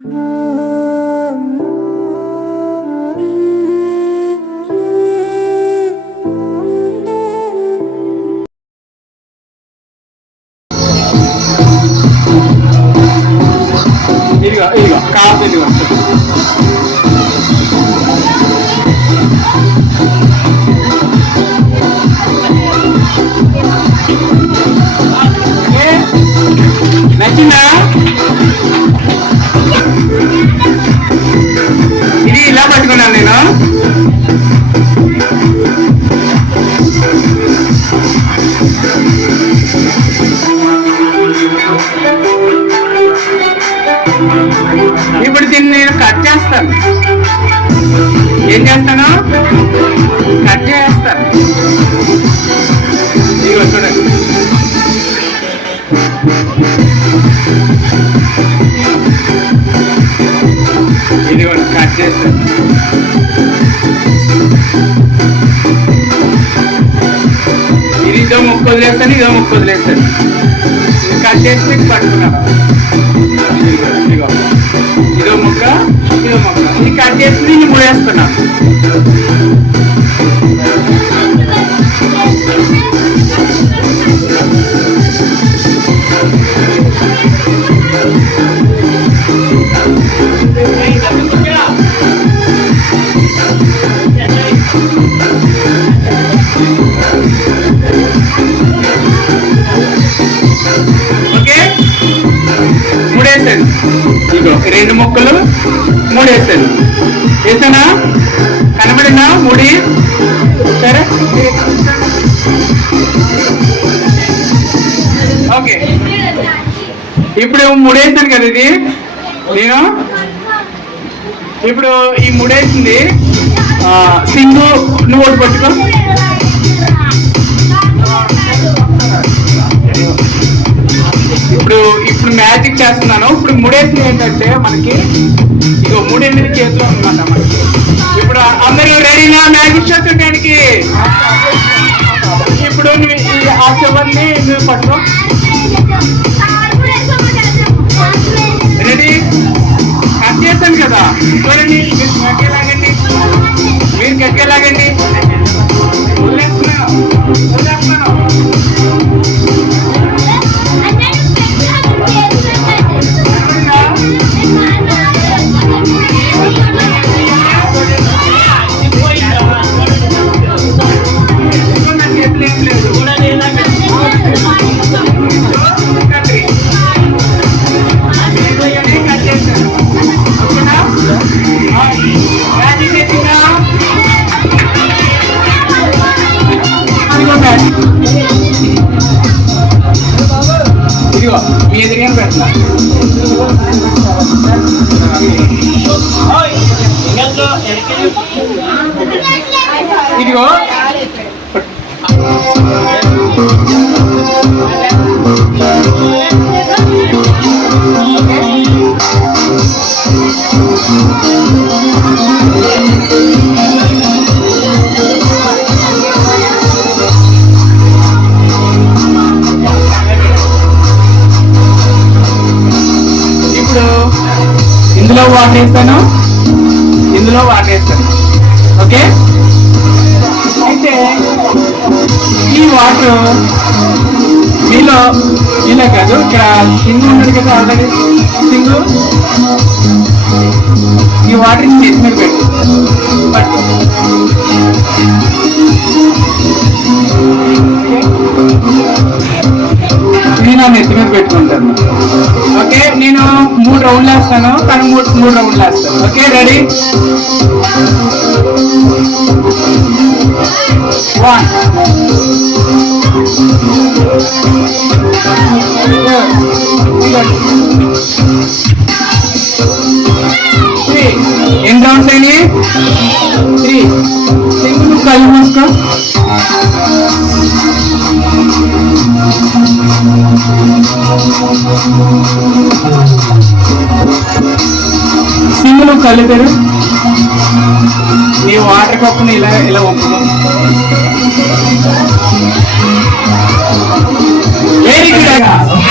ఇదిగో కాదు ఇదిగో నచ్చిందా? ఇది ఇలా పట్టుకున్నాను నేను. ఇప్పుడు దీన్ని నేను కట్ చేస్తాను. ఏం చేస్తాను? కట్ చేస్తాను. ఇదిగో చూడండి. ఇదిగో కట్ చేస్తాను. ఇదో ముక్క వదిలేస్తాను, ఇదో ముక్క వదిలేస్తాను. కట్ చేసి పట్టుకున్నాను. ఇదిగో ఇదో ముక్క, ఇదో ముక్క. ఇది కట్ చేసి దీన్ని ముడేస్తున్నాను. ఓకే, మూడేసాను. ఇగో రెండు ముక్కలు మూడేసాను. వేసానా? కనబడినా ముడి? సరే, ఓకే. ఇప్పుడు మూడేసాను కదా ఇది నేను. ఇప్పుడు ఈ మూడేసింది. సింగు నువ్వు ఒకటి పట్టుకో. ఇప్పుడు మ్యాజిక్ చేస్తున్నాను. ఇప్పుడు మూడేసింది ఏంటంటే మనకి ఇగో 3 చేతిలో ఉందన్నమాట మనకి. ఇప్పుడు అందరూ రెడీనా మ్యాజిక్ చేసేటానికి? ఇప్పుడు ఆ చివరిని నువ్వు పట్టుకో. రెడీ? కట్ చేస్తాను కదా, చూడండి. మీరు కక్కేలాగండి, మీరు కక్కేలాగండి. వదిలేస్తున్నాను, వదిలేస్తున్నాను. ఇదిగో మీ ఎదురుగా పెడతా. ఇదిగో ఇందులో వాటర్ వేస్తాను, ఇందులో వాటర్ వేస్తాను. ఓకే, అయితే ఈ వాటర్ మీలో ఇలా కాదు, ఇక్కడ సింగు ఉన్నది కదా ఆల్రెడీ. సింగు ఈ వాటర్ చేతి మీద పెట్టు, పట్టు. నేను నెత్తి మీద పెట్టుకుంటాను. ఓకే, నేను 3 రౌండ్లు వేస్తాను, కానీ 3 రౌండ్లు వేస్తాను. Okay, ready? 1 2 3. ఎన్ని రౌండ్స్ అయినాయి? 3. సింగిల్ కళ్ళు మూసుకో. సింగులు కళ్ళు తెరు. నీ వాటర్ కప్పుని ఇలా ఇలా ఒప్పుకో. Very good.